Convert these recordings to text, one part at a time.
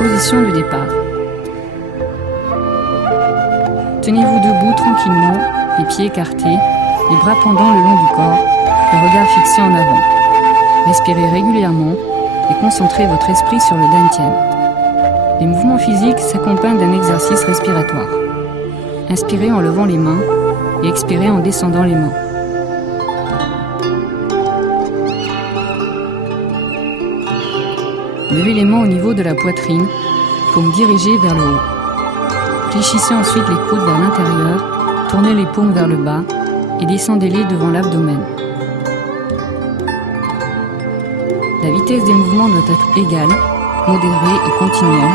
Position de départ. Tenez-vous debout tranquillement, les pieds écartés, les bras pendants le long du corps, le regard fixé en avant. Respirez régulièrement et concentrez votre esprit sur le dantian. Les mouvements physiques s'accompagnent d'un exercice respiratoire. Inspirez en levant les mains et expirez en descendant les mains. Levez les mains au niveau de la poitrine, paumes dirigées vers le haut. Fléchissez ensuite les coudes vers l'intérieur, tournez les paumes vers le bas et descendez-les devant l'abdomen. La vitesse des mouvements doit être égale, modérée et continuelle,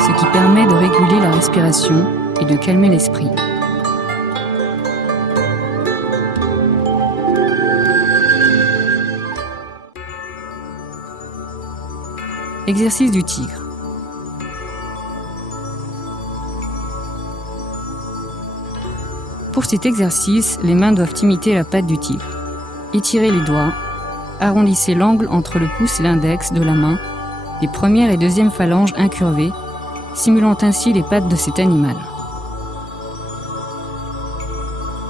ce qui permet de réguler la respiration et de calmer l'esprit. Exercice du tigre. Pour cet exercice, les mains doivent imiter la patte du tigre. Étirez les doigts, arrondissez l'angle entre le pouce et l'index de la main, les premières et deuxièmes phalanges incurvées, simulant ainsi les pattes de cet animal.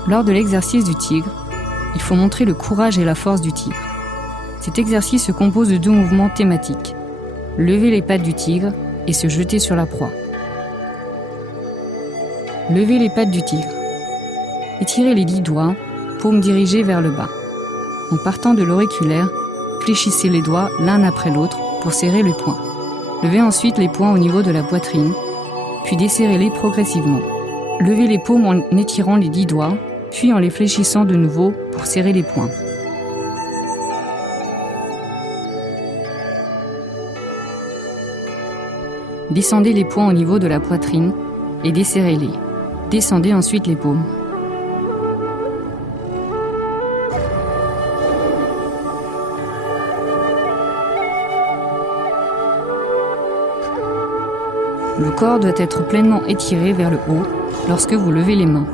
Lors de l'exercice du tigre, il faut montrer le courage et la force du tigre. Cet exercice se compose de 2 mouvements thématiques. Lever les pattes du tigre et se jeter sur la proie. Levez les pattes du tigre. Étirez les 10 doigts, paumes dirigées vers le bas. En partant de l'auriculaire, fléchissez les doigts l'un après l'autre pour serrer les poings. Levez ensuite les poings au niveau de la poitrine, puis desserrez-les progressivement. Levez les paumes en étirant les 10 doigts, puis en les fléchissant de nouveau pour serrer les poings. Descendez les poings au niveau de la poitrine et desserrez-les. Descendez ensuite les paumes. Le corps doit être pleinement étiré vers le haut lorsque vous levez les mains.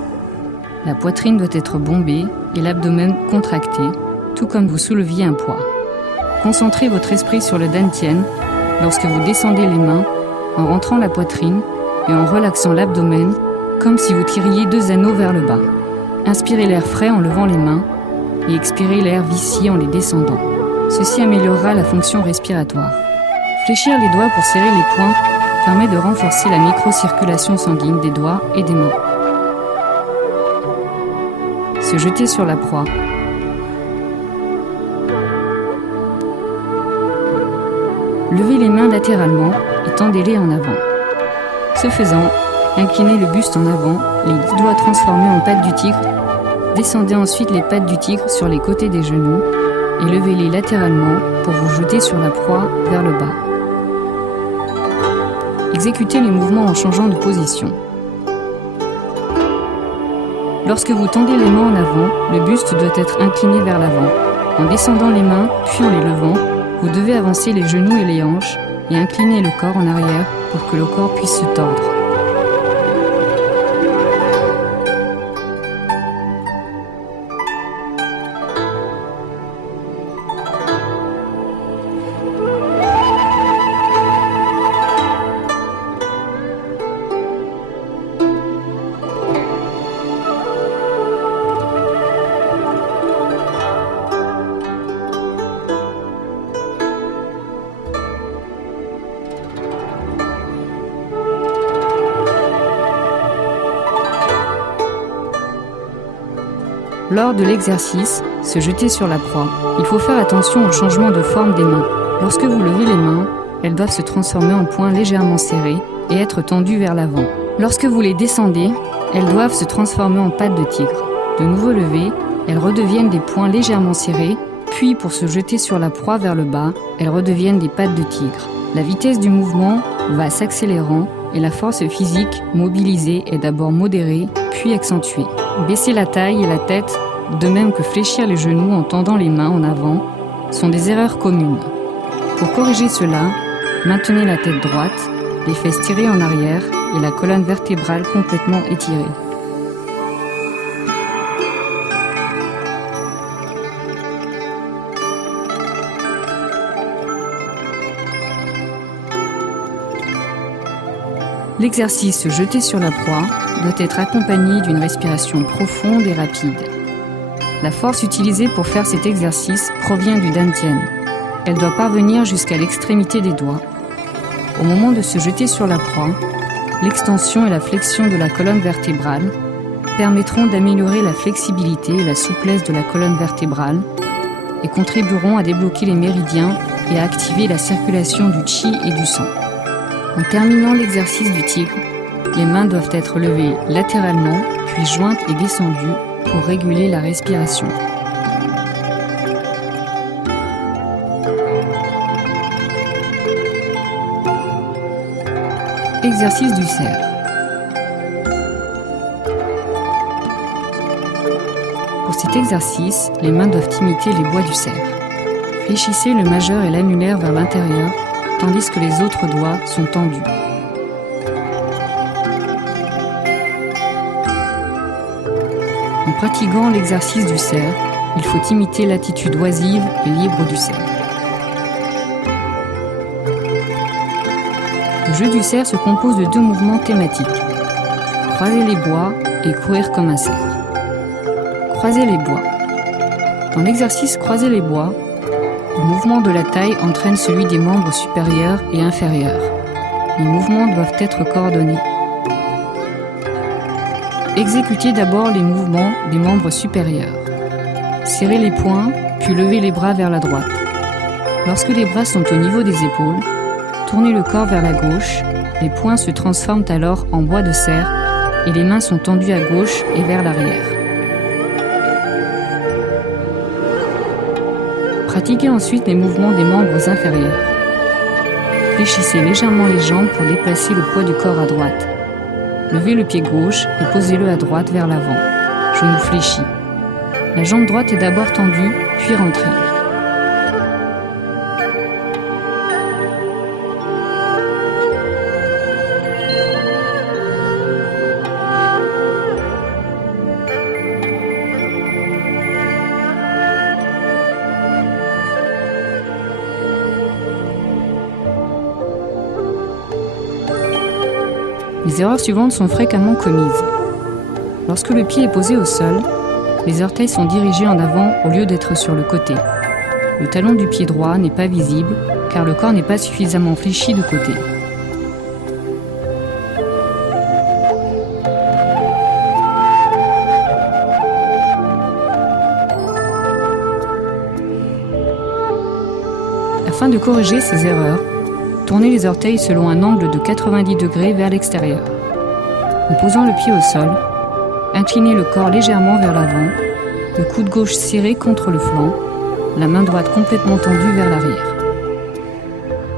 La poitrine doit être bombée et l'abdomen contracté, tout comme vous souleviez un poids. Concentrez votre esprit sur le dantian lorsque vous descendez les mains en rentrant la poitrine et en relaxant l'abdomen comme si vous tiriez 2 anneaux vers le bas. Inspirez l'air frais en levant les mains et expirez l'air vicié en les descendant. Ceci améliorera la fonction respiratoire. Fléchir les doigts pour serrer les poings permet de renforcer la microcirculation sanguine des doigts et des mains. Se jeter sur la proie. Levez les mains latéralement et tendez-les en avant. Ce faisant, inclinez le buste en avant, les 10 doigts transformés en pattes du tigre. Descendez ensuite les pattes du tigre sur les côtés des genoux et levez-les latéralement pour vous jeter sur la proie vers le bas. Exécutez les mouvements en changeant de position. Lorsque vous tendez les mains en avant, le buste doit être incliné vers l'avant. En descendant les mains, puis en les levant, vous devez avancer les genoux et les hanches et incliner le corps en arrière pour que le corps puisse se tordre. Lors de l'exercice, se jeter sur la proie. Il faut faire attention au changement de forme des mains. Lorsque vous levez les mains, elles doivent se transformer en poings légèrement serrés et être tendues vers l'avant. Lorsque vous les descendez, elles doivent se transformer en pattes de tigre. De nouveau levées, elles redeviennent des poings légèrement serrés, puis pour se jeter sur la proie vers le bas, elles redeviennent des pattes de tigre. La vitesse du mouvement va s'accélérant et la force physique mobilisée est d'abord modérée, puis accentuée. Baisser la taille et la tête, de même que fléchir les genoux en tendant les mains en avant, sont des erreurs communes. Pour corriger cela, maintenez la tête droite, les fesses tirées en arrière et la colonne vertébrale complètement étirée. L'exercice jeté sur la proie doit être accompagné d'une respiration profonde et rapide. La force utilisée pour faire cet exercice provient du dantian. Elle doit parvenir jusqu'à l'extrémité des doigts. Au moment de se jeter sur la proie, l'extension et la flexion de la colonne vertébrale permettront d'améliorer la flexibilité et la souplesse de la colonne vertébrale et contribueront à débloquer les méridiens et à activer la circulation du chi et du sang. En terminant l'exercice du tigre, les mains doivent être levées latéralement, puis jointes et descendues pour réguler la respiration. Exercice du cerf. Pour cet exercice, les mains doivent imiter les bois du cerf. Fléchissez le majeur et l'annulaire vers l'intérieur, tandis que les autres doigts sont tendus. En pratiquant l'exercice du cerf, il faut imiter l'attitude oisive et libre du cerf. Le jeu du cerf se compose de 2 mouvements thématiques. Croiser les bois et courir comme un cerf. Croiser les bois. Dans l'exercice croiser les bois, le mouvement de la taille entraîne celui des membres supérieurs et inférieurs. Les mouvements doivent être coordonnés. Exécutez d'abord les mouvements des membres supérieurs. Serrez les poings, puis levez les bras vers la droite. Lorsque les bras sont au niveau des épaules, tournez le corps vers la gauche. Les poings se transforment alors en bois de cerf et les mains sont tendues à gauche et vers l'arrière. Pratiquez ensuite les mouvements des membres inférieurs. Fléchissez légèrement les jambes pour déplacer le poids du corps à droite. Levez le pied gauche et posez-le à droite vers l'avant. Genou fléchi. La jambe droite est d'abord tendue, puis rentrée. Les erreurs suivantes sont fréquemment commises. Lorsque le pied est posé au sol, les orteils sont dirigés en avant au lieu d'être sur le côté. Le talon du pied droit n'est pas visible car le corps n'est pas suffisamment fléchi de côté. Afin de corriger ces erreurs, tournez les orteils selon un angle de 90 degrés vers l'extérieur. En posant le pied au sol, inclinez le corps légèrement vers l'avant, le coude gauche serré contre le flanc, la main droite complètement tendue vers l'arrière.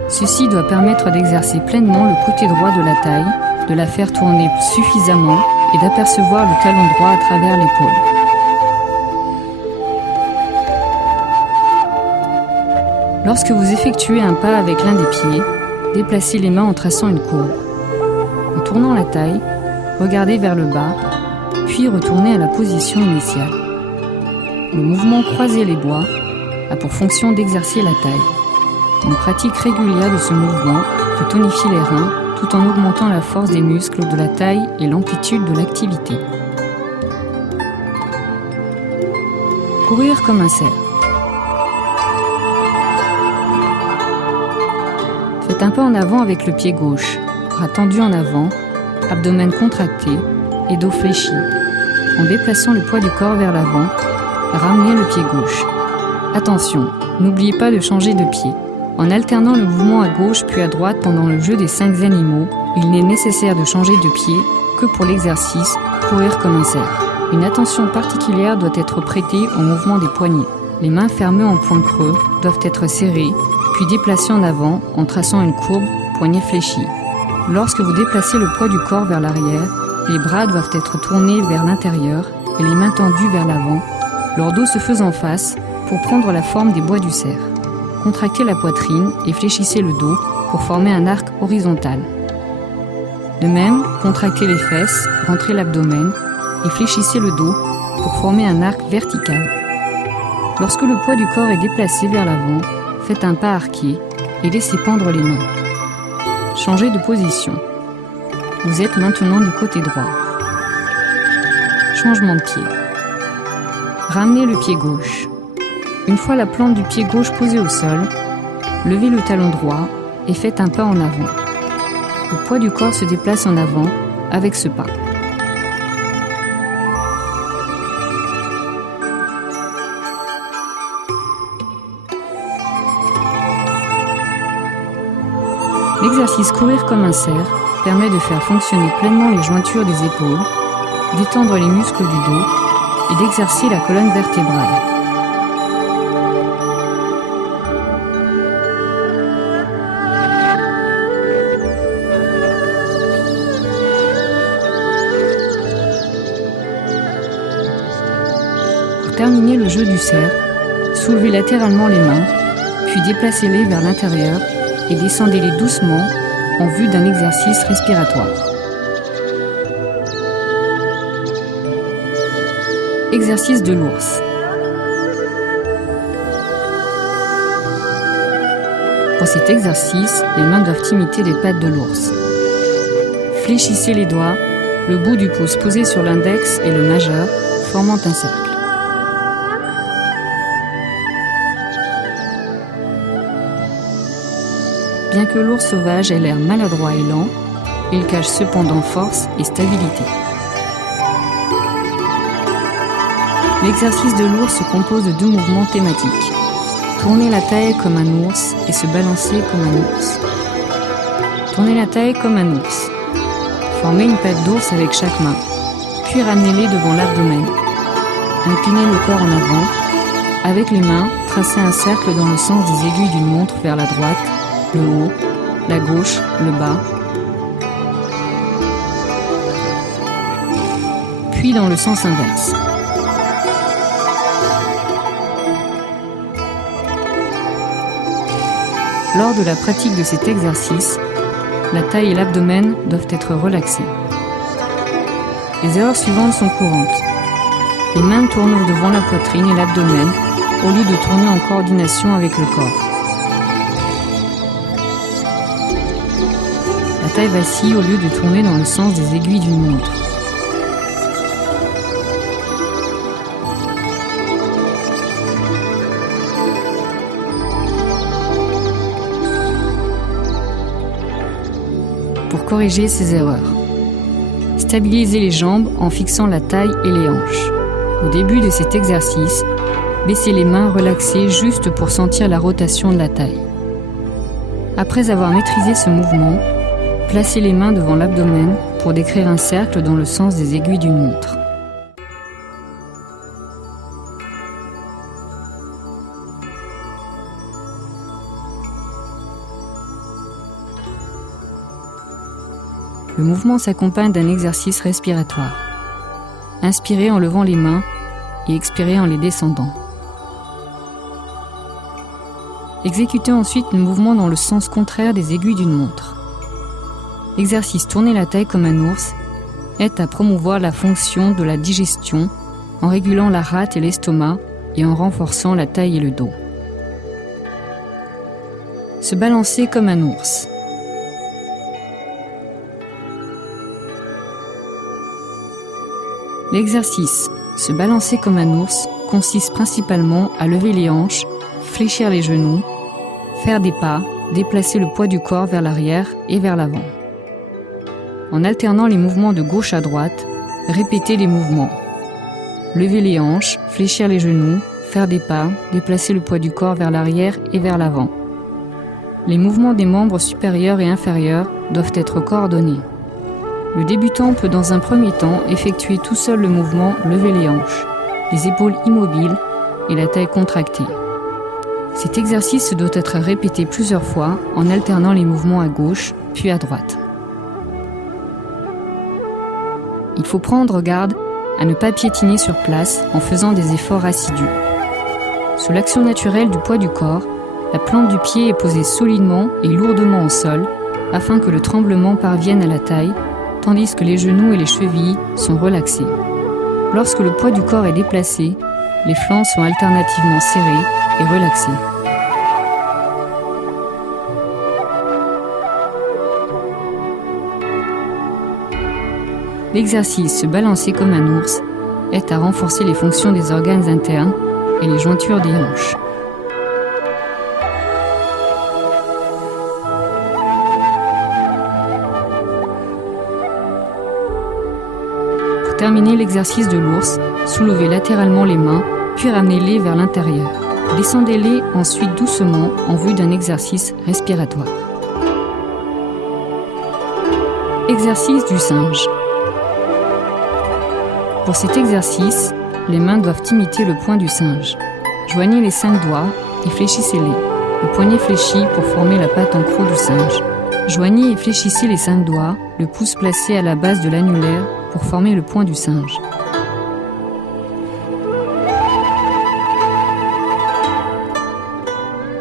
Ceci doit permettre d'exercer pleinement le côté droit de la taille, de la faire tourner suffisamment et d'apercevoir le talon droit à travers l'épaule. Lorsque vous effectuez un pas avec l'un des pieds, déplacez les mains en traçant une courbe. En tournant la taille, regardez vers le bas, puis retournez à la position initiale. Le mouvement croiser les bois a pour fonction d'exercer la taille. Une pratique régulière de ce mouvement peut tonifier les reins tout en augmentant la force des muscles de la taille et l'amplitude de l'activité. Courir comme un cerf. Faites un pas en avant avec le pied gauche, bras tendus en avant, abdomen contracté et dos fléchi. En déplaçant le poids du corps vers l'avant, ramenez le pied gauche. Attention, n'oubliez pas de changer de pied. En alternant le mouvement à gauche puis à droite pendant le jeu des 5 animaux, il n'est nécessaire de changer de pied que pour l'exercice courir comme un cerf. Une attention particulière doit être prêtée au mouvement des poignets. Les mains fermées en point creux doivent être serrées, puis déplacées en avant en traçant une courbe, poignet fléchi. Lorsque vous déplacez le poids du corps vers l'arrière, les bras doivent être tournés vers l'intérieur et les mains tendues vers l'avant, leur dos se faisant face pour prendre la forme des bois du cerf. Contractez la poitrine et fléchissez le dos pour former un arc horizontal. De même, contractez les fesses, rentrez l'abdomen et fléchissez le dos pour former un arc vertical. Lorsque le poids du corps est déplacé vers l'avant, faites un pas arqué et laissez pendre les mains. Changez de position. Vous êtes maintenant du côté droit. Changement de pied. Ramenez le pied gauche. Une fois la plante du pied gauche posée au sol, levez le talon droit et faites un pas en avant. Le poids du corps se déplace en avant avec ce pas. L'exercice courir comme un cerf permet de faire fonctionner pleinement les jointures des épaules, d'étendre les muscles du dos et d'exercer la colonne vertébrale. Pour terminer le jeu du cerf, soulevez latéralement les mains, puis déplacez-les vers l'intérieur et descendez-les doucement en vue d'un exercice respiratoire. Exercice de l'ours. Pour cet exercice, les mains doivent imiter les pattes de l'ours. Fléchissez les doigts, le bout du pouce posé sur l'index et le majeur, formant un cercle. Bien que l'ours sauvage ait l'air maladroit et lent, il cache cependant force et stabilité. L'exercice de l'ours se compose de 2 mouvements thématiques. Tourner la taille comme un ours et se balancer comme un ours. Tournez la taille comme un ours. Formez une patte d'ours avec chaque main, puis ramenez-les devant l'abdomen. Inclinez le corps en avant. Avec les mains, tracez un cercle dans le sens des aiguilles d'une montre vers la droite, le haut, la gauche, le bas, puis dans le sens inverse. Lors de la pratique de cet exercice, la taille et l'abdomen doivent être relaxés. Les erreurs suivantes sont courantes. Les mains tournent devant la poitrine et l'abdomen au lieu de tourner en coordination avec le corps. La taille vacille au lieu de tourner dans le sens des aiguilles d'une montre. Pour corriger ces erreurs, stabilisez les jambes en fixant la taille et les hanches. Au début de cet exercice, baissez les mains relaxées juste pour sentir la rotation de la taille. Après avoir maîtrisé ce mouvement, placez les mains devant l'abdomen pour décrire un cercle dans le sens des aiguilles d'une montre. Le mouvement s'accompagne d'un exercice respiratoire. Inspirez en levant les mains et expirez en les descendant. Exécutez ensuite le mouvement dans le sens contraire des aiguilles d'une montre. L'exercice tourner la taille comme un ours aide à promouvoir la fonction de la digestion en régulant la rate et l'estomac et en renforçant la taille et le dos. Se balancer comme un ours. L'exercice se balancer comme un ours consiste principalement à lever les hanches, fléchir les genoux, faire des pas, déplacer le poids du corps vers l'arrière et vers l'avant. En alternant les mouvements de gauche à droite, répétez les mouvements. Lever les hanches, fléchir les genoux, faire des pas, déplacer le poids du corps vers l'arrière et vers l'avant. Les mouvements des membres supérieurs et inférieurs doivent être coordonnés. Le débutant peut dans un premier temps effectuer tout seul le mouvement lever les hanches, les épaules immobiles et la taille contractée. Cet exercice doit être répété plusieurs fois en alternant les mouvements à gauche puis à droite. Il faut prendre garde à ne pas piétiner sur place en faisant des efforts assidus. Sous l'action naturelle du poids du corps, la plante du pied est posée solidement et lourdement au sol afin que le tremblement parvienne à la taille, tandis que les genoux et les chevilles sont relaxés. Lorsque le poids du corps est déplacé, les flancs sont alternativement serrés et relaxés. L'exercice se balancer comme un ours est à renforcer les fonctions des organes internes et les jointures des hanches. Pour terminer l'exercice de l'ours, soulevez latéralement les mains, puis ramenez-les vers l'intérieur. Descendez-les ensuite doucement en vue d'un exercice respiratoire. Exercice du singe. Pour cet exercice, les mains doivent imiter le poing du singe. Joignez les 5 doigts et fléchissez-les. Le poignet fléchi pour former la patte en croc du singe. Joignez et fléchissez les 5 doigts, le pouce placé à la base de l'annulaire pour former le poing du singe.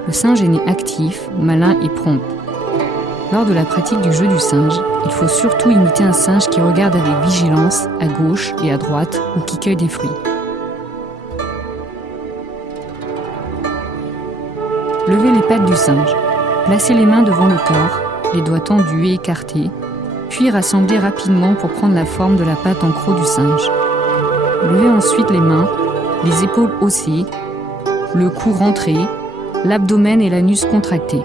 Le singe est né actif, malin et prompt. Lors de la pratique du jeu du singe, il faut surtout imiter un singe qui regarde avec vigilance à gauche et à droite ou qui cueille des fruits. Levez les pattes du singe. Placez les mains devant le corps, les doigts tendus et écartés, puis rassemblez rapidement pour prendre la forme de la patte en croc du singe. Levez ensuite les mains, les épaules haussées, le cou rentré, l'abdomen et l'anus contractés.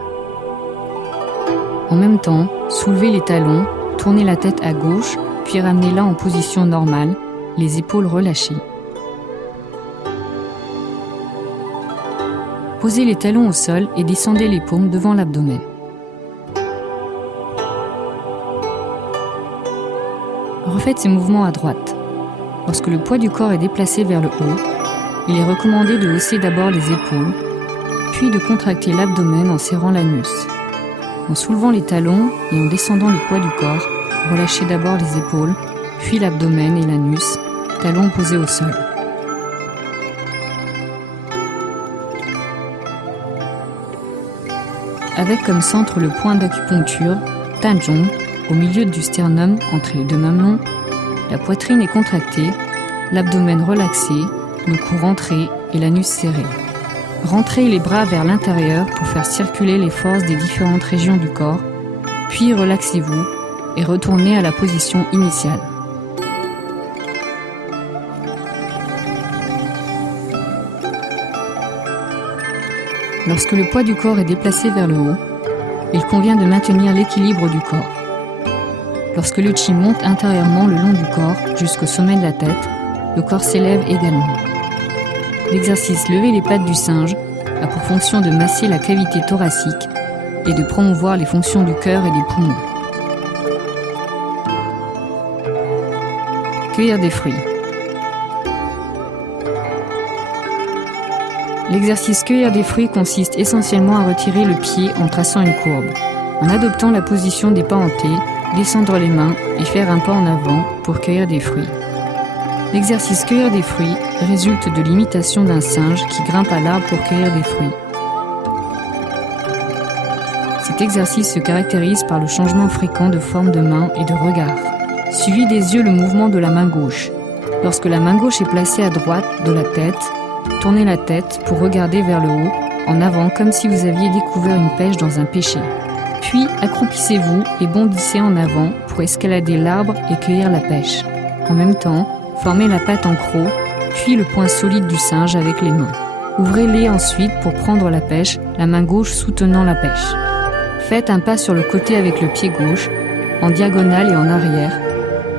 En même temps, soulevez les talons, tournez la tête à gauche, puis ramenez-la en position normale, les épaules relâchées. Posez les talons au sol et descendez les paumes devant l'abdomen. Refaites ces mouvements à droite. Lorsque le poids du corps est déplacé vers le haut, il est recommandé de hausser d'abord les épaules, puis de contracter l'abdomen en serrant l'anus. En soulevant les talons et en descendant le poids du corps, relâchez d'abord les épaules, puis l'abdomen et l'anus, talons posés au sol. Avec comme centre le point d'acupuncture, Tanjong, au milieu du sternum entre les deux mamelons, la poitrine est contractée, l'abdomen relaxé, le cou rentré et l'anus serré. Rentrez les bras vers l'intérieur pour faire circuler les forces des différentes régions du corps, puis relaxez-vous et retournez à la position initiale. Lorsque le poids du corps est déplacé vers le haut, il convient de maintenir l'équilibre du corps. Lorsque le chi monte intérieurement le long du corps jusqu'au sommet de la tête, le corps s'élève également. L'exercice lever les pattes du singe a pour fonction de masser la cavité thoracique et de promouvoir les fonctions du cœur et des poumons. Cueillir des fruits. L'exercice cueillir des fruits consiste essentiellement à retirer le pied en traçant une courbe. En adoptant la position des pas hantés, descendre les mains et faire un pas en avant pour cueillir des fruits. L'exercice cueillir des fruits résulte de l'imitation d'un singe qui grimpe à l'arbre pour cueillir des fruits. Cet exercice se caractérise par le changement fréquent de forme de main et de regard. Suivi des yeux le mouvement de la main gauche. Lorsque la main gauche est placée à droite de la tête, tournez la tête pour regarder vers le haut, en avant comme si vous aviez découvert une pêche dans un pêcher. Puis accroupissez-vous et bondissez en avant pour escalader l'arbre et cueillir la pêche. En même temps, formez la patte en croc, puis le poing solide du singe avec les mains. Ouvrez-les ensuite pour prendre la pêche, la main gauche soutenant la pêche. Faites un pas sur le côté avec le pied gauche, en diagonale et en arrière,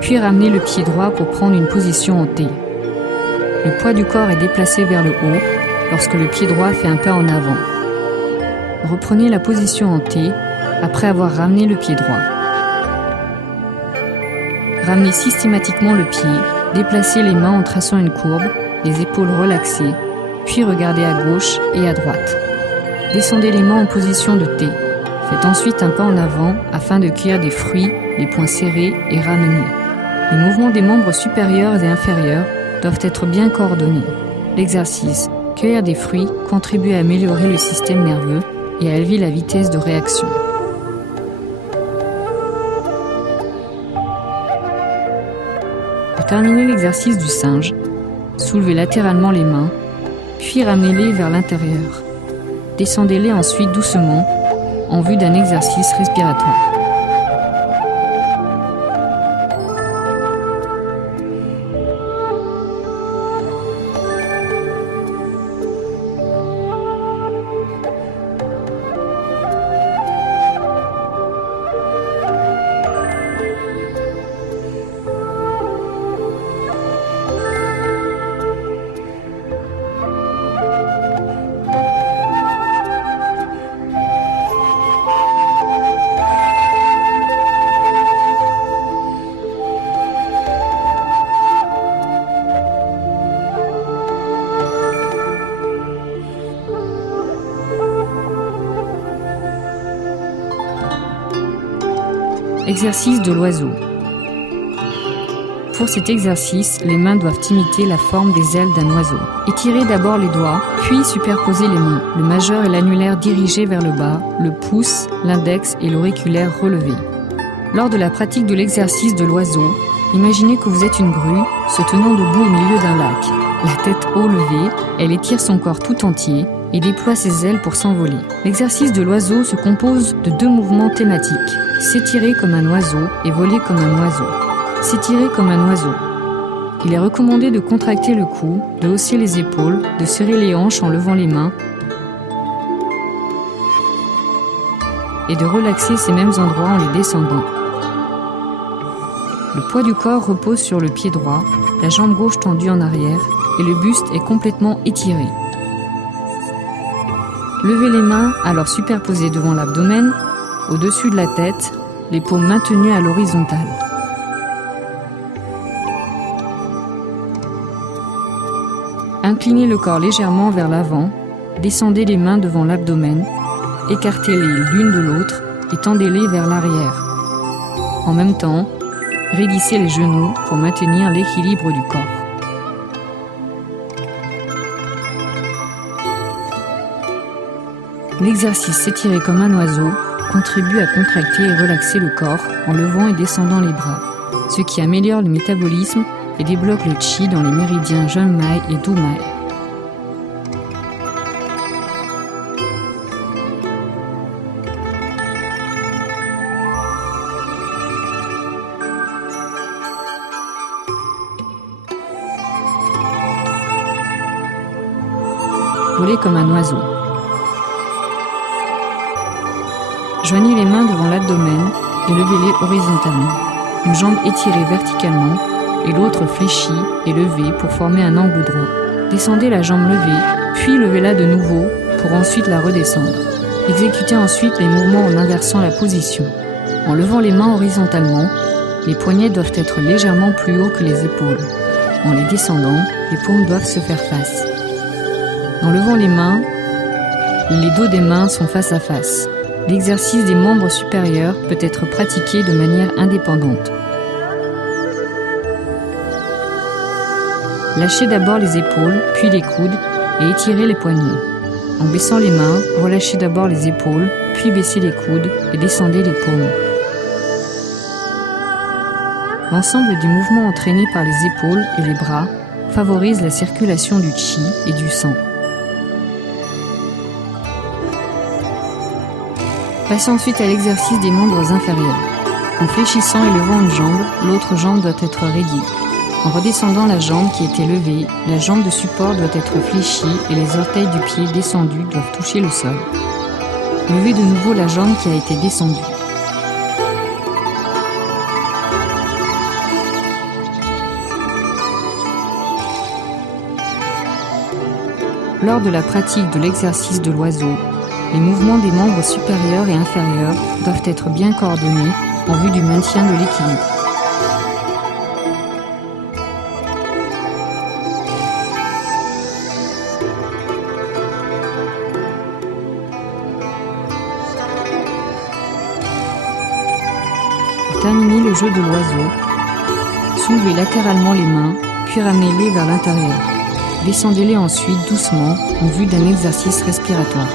puis ramenez le pied droit pour prendre une position en T. Le poids du corps est déplacé vers le haut lorsque le pied droit fait un pas en avant. Reprenez la position en T après avoir ramené le pied droit. Ramenez systématiquement le pied, déplacez les mains en traçant une courbe, les épaules relaxées, puis regardez à gauche et à droite. Descendez les mains en position de T. Faites ensuite un pas en avant afin de cueillir des fruits, les poings serrés et ramenés. Les mouvements des membres supérieurs et inférieurs doivent être bien coordonnés. L'exercice cueillir des fruits contribue à améliorer le système nerveux et à élever la vitesse de réaction. Pour terminer l'exercice du singe, soulevez latéralement les mains, puis ramenez-les vers l'intérieur. Descendez-les ensuite doucement en vue d'un exercice respiratoire. Exercice de l'oiseau. Pour cet exercice, les mains doivent imiter la forme des ailes d'un oiseau. Étirez d'abord les doigts, puis superposez les mains. Le majeur et l'annulaire dirigés vers le bas, le pouce, l'index et l'auriculaire relevés. Lors de la pratique de l'exercice de l'oiseau, imaginez que vous êtes une grue se tenant debout au milieu d'un lac. La tête haut levée, elle étire son corps tout entier et déploie ses ailes pour s'envoler. L'exercice de l'oiseau se compose de 2 mouvements thématiques. S'étirer comme un oiseau et voler comme un oiseau. S'étirer comme un oiseau. Il est recommandé de contracter le cou, de hausser les épaules, de serrer les hanches en levant les mains et de relaxer ces mêmes endroits en les descendant. Le poids du corps repose sur le pied droit, la jambe gauche tendue en arrière et le buste est complètement étiré. Levez les mains alors superposées devant l'abdomen, au-dessus de la tête, les paumes maintenues à l'horizontale. Inclinez le corps légèrement vers l'avant, descendez les mains devant l'abdomen, écartez-les l'une de l'autre et tendez-les vers l'arrière. En même temps, raidissez les genoux pour maintenir l'équilibre du corps. L'exercice s'étirer comme un oiseau contribue à contracter et relaxer le corps en levant et descendant les bras, ce qui améliore le métabolisme et débloque le chi dans les méridiens Junmai et Dumai. Voler comme un oiseau. Joignez les mains devant l'abdomen et levez-les horizontalement. Une jambe étirée verticalement et l'autre fléchie et levée pour former un angle droit. Descendez la jambe levée, puis levez-la de nouveau pour ensuite la redescendre. Exécutez ensuite les mouvements en inversant la position. En levant les mains horizontalement, les poignets doivent être légèrement plus hauts que les épaules. En les descendant, les paumes doivent se faire face. En levant les mains, les dos des mains sont face à face. L'exercice des membres supérieurs peut être pratiqué de manière indépendante. Lâchez d'abord les épaules, puis les coudes et étirez les poignets. En baissant les mains, relâchez d'abord les épaules, puis baissez les coudes et descendez les paumes. L'ensemble des mouvements entraînés par les épaules et les bras favorise la circulation du chi et du sang. Passez ensuite à l'exercice des membres inférieurs. En fléchissant et levant une jambe, l'autre jambe doit être raidie. En redescendant la jambe qui était levée, la jambe de support doit être fléchie et les orteils du pied descendus doivent toucher le sol. Levez de nouveau la jambe qui a été descendue. Lors de la pratique de l'exercice de l'oiseau, les mouvements des membres supérieurs et inférieurs doivent être bien coordonnés en vue du maintien de l'équilibre. Pour terminer le jeu de l'oiseau, soulevez latéralement les mains, puis ramenez-les vers l'intérieur. Descendez-les ensuite doucement en vue d'un exercice respiratoire.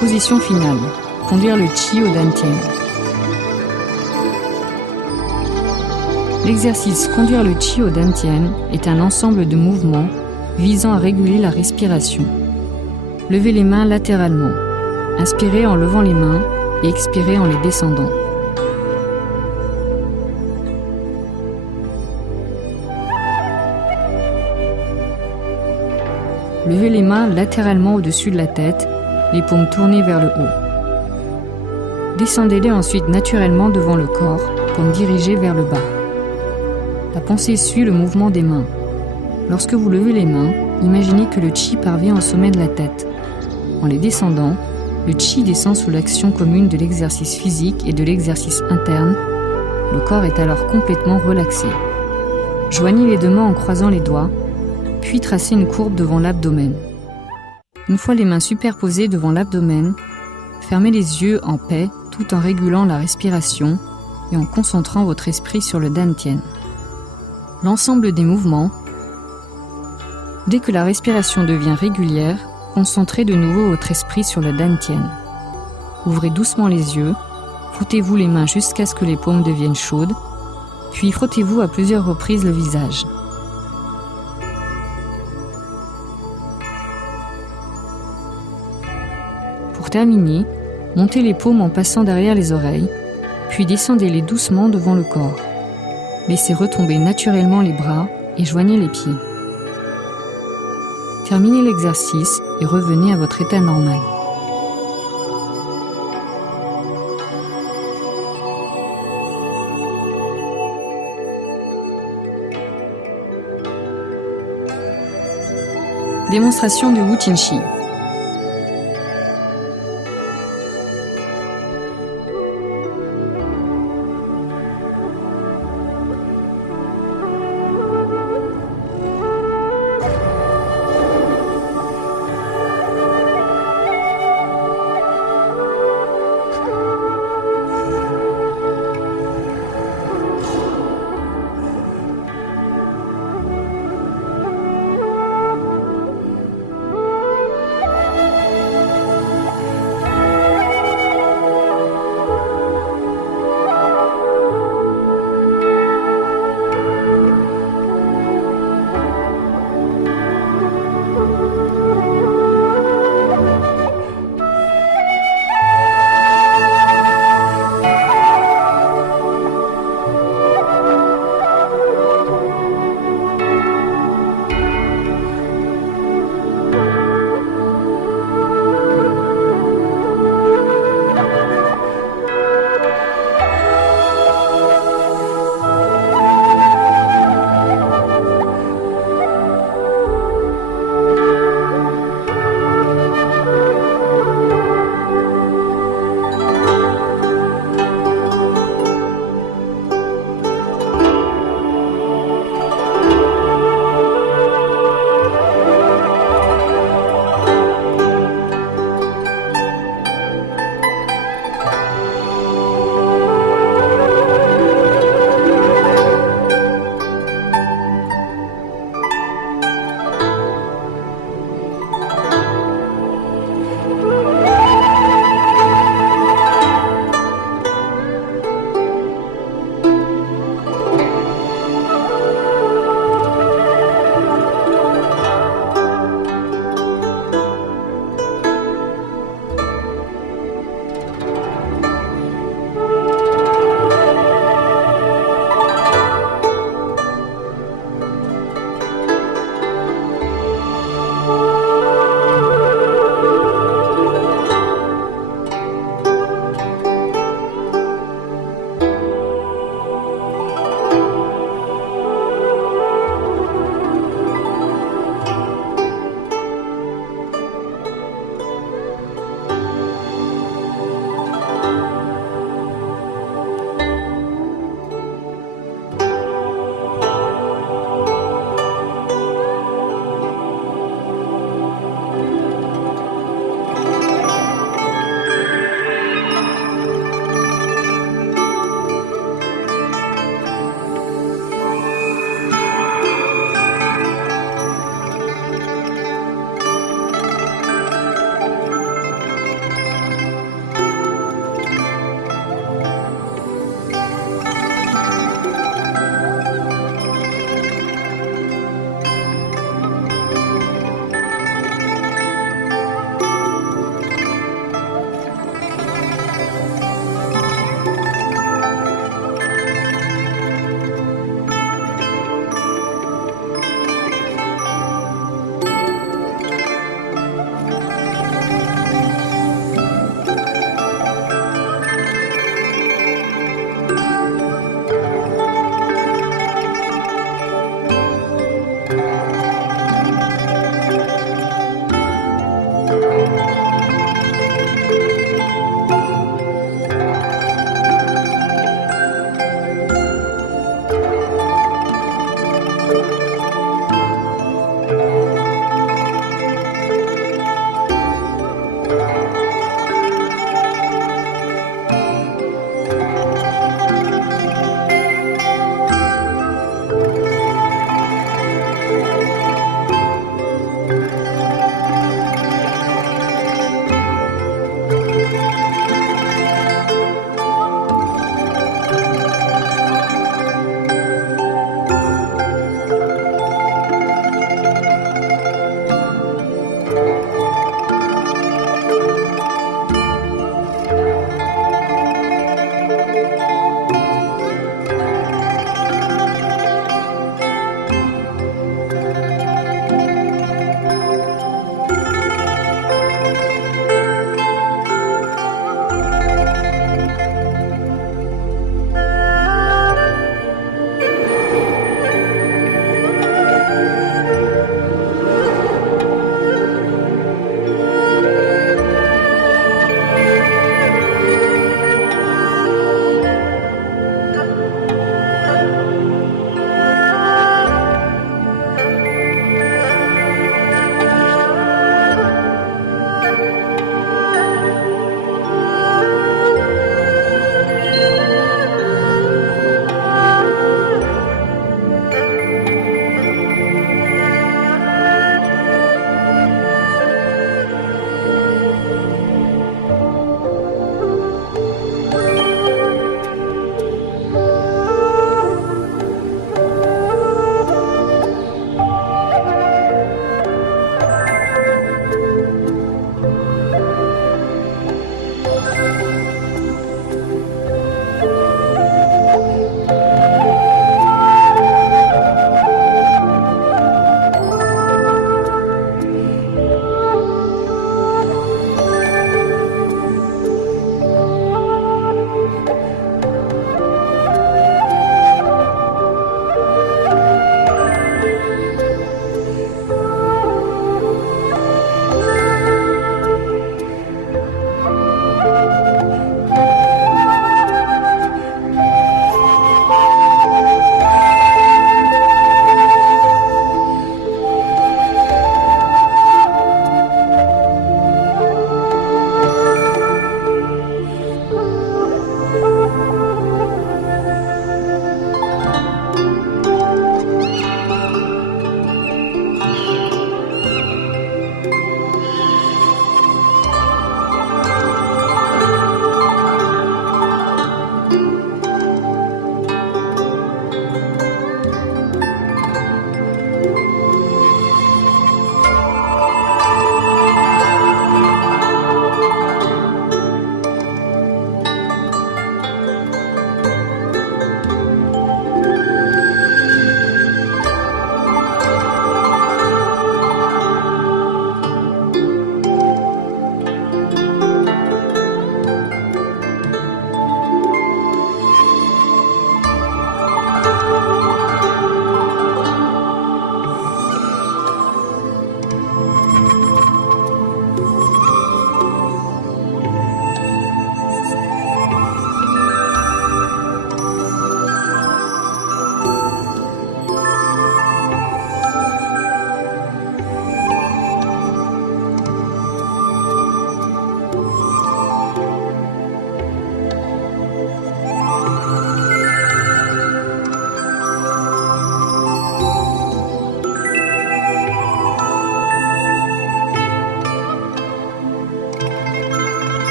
Position finale. Conduire le chi au dantian. L'exercice conduire le chi au dantian est un ensemble de mouvements visant à réguler la respiration. Levez les mains latéralement. Inspirez en levant les mains et expirez en les descendant. Levez les mains latéralement au-dessus de la tête, les paumes tournées vers le haut. Descendez-les ensuite naturellement devant le corps, paumes dirigées vers le bas. La pensée suit le mouvement des mains. Lorsque vous levez les mains, imaginez que le chi parvient au sommet de la tête. En les descendant, le chi descend sous l'action commune de l'exercice physique et de l'exercice interne. Le corps est alors complètement relaxé. Joignez les 2 mains en croisant les doigts, puis tracez une courbe devant l'abdomen. Une fois les mains superposées devant l'abdomen, Fermez les yeux en paix tout en régulant la respiration et en concentrant votre esprit sur le Dantian. L'ensemble des mouvements. Dès que la respiration devient régulière, concentrez de nouveau votre esprit sur le Dantian. Ouvrez doucement les yeux, frottez-vous les mains jusqu'à ce que les paumes deviennent chaudes, puis frottez-vous à plusieurs reprises le visage. Pour terminer, montez les paumes en passant derrière les oreilles, puis descendez-les doucement devant le corps. Laissez retomber naturellement les bras et joignez les pieds. Terminez l'exercice et revenez à votre état normal. Démonstration de Wu Tianqi.